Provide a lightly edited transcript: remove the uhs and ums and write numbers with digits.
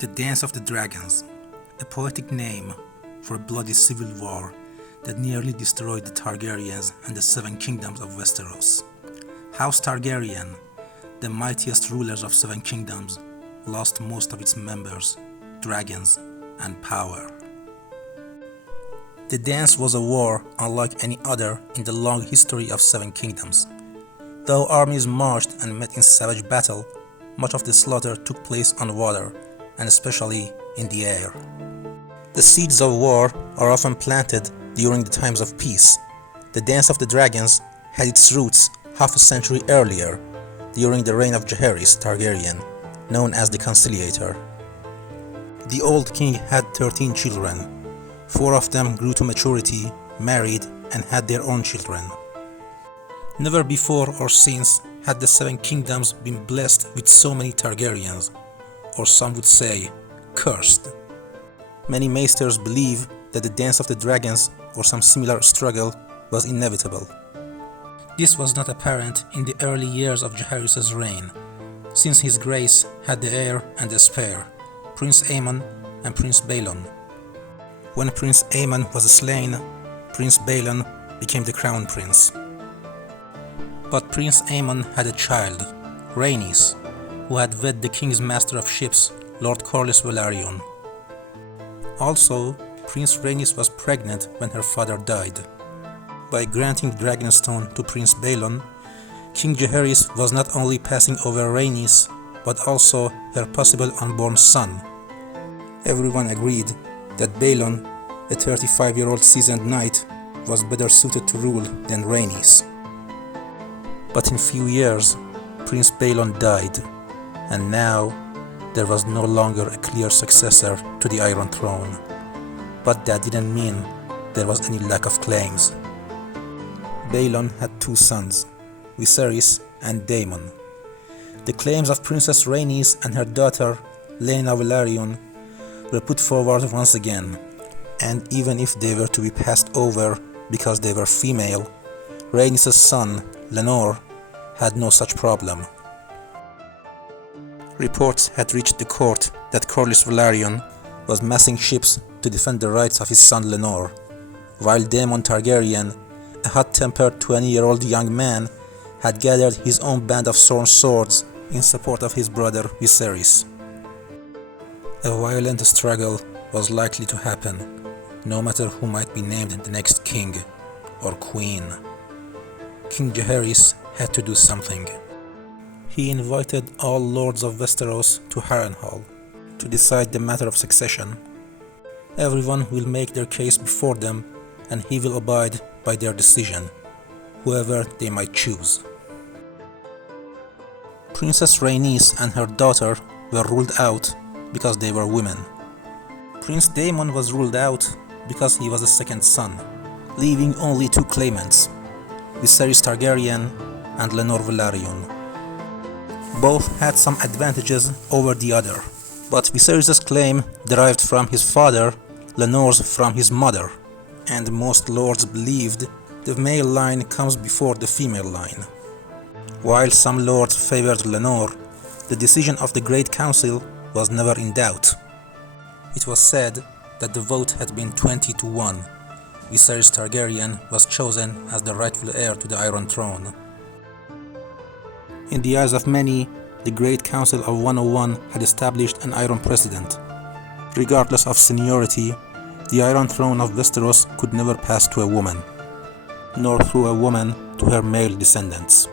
The Dance of the Dragons, a poetic name for a bloody civil war that nearly destroyed the Targaryens and the Seven Kingdoms of Westeros. House Targaryen, the mightiest rulers of Seven Kingdoms, lost most of its members, dragons, and power. The dance was a war unlike any other in the long history of Seven Kingdoms. Though armies marched and met in savage battle, much of the slaughter took place on water, and especially in the air. The seeds of war are often planted during the times of peace. The Dance of the Dragons had its roots half a century earlier, during the reign of Jaehaerys Targaryen, known as the Conciliator. The old king had 13 children. 4 of them grew to maturity, married, and had their own children. Never before or since had the Seven Kingdoms been blessed with so many Targaryens, or some would say, cursed. Many maesters believe that the Dance of the Dragons or some similar struggle was inevitable. This was not apparent in the early years of Jaehaerys' reign, since his grace had the heir and the spare, Prince Aemon and Prince Baelon. When Prince Aemon was slain, Prince Baelon became the crown prince. But Prince Aemon had a child, Rhaenys, who had wed the king's master of ships, Lord Corlys Velaryon. Also, Prince Rhaenys was pregnant when her father died. By granting Dragonstone to Prince Baelon, King Jaehaerys was not only passing over Rhaenys, but also her possible unborn son. Everyone agreed that Baelon, a 35-year-old seasoned knight, was better suited to rule than Rhaenys. But in few years, Prince Baelon died, and now there was no longer a clear successor to the Iron Throne. But that didn't mean there was any lack of claims. Baelon had 2 sons, Viserys and Daemon. The claims of Princess Rhaenys and her daughter, Laena Velaryon, were put forward once again, and even if they were to be passed over because they were female, Rhaenys' son, Lenore, had no such problem. Reports had reached the court that Corlys Velaryon was massing ships to defend the rights of his son Lenore, while Daemon Targaryen, a hot-tempered 20-year-old young man, had gathered his own band of sworn swords in support of his brother Viserys. A violent struggle was likely to happen, no matter who might be named the next king or queen. King Jaehaerys had to do something. He invited all lords of Westeros to Harrenhal to decide the matter of succession. Everyone will make their case before them, and he will abide by their decision, whoever they might choose. Princess Rhaenys and her daughter were ruled out because they were women. Prince Daemon was ruled out because he was a second son, leaving only 2 claimants, Viserys Targaryen and Lenore Velaryon. Both had some advantages over the other, but Viserys' claim derived from his father, Lenore's from his mother, and most lords believed the male line comes before the female line. While some lords favored Lenore, the decision of the Great Council was never in doubt. It was said that the vote had been 20-1. Viserys Targaryen was chosen as the rightful heir to the Iron Throne. In the eyes of many, the Great Council of 101 had established an Iron Precedent. Regardless of seniority, the Iron Throne of Westeros could never pass to a woman, nor through a woman to her male descendants.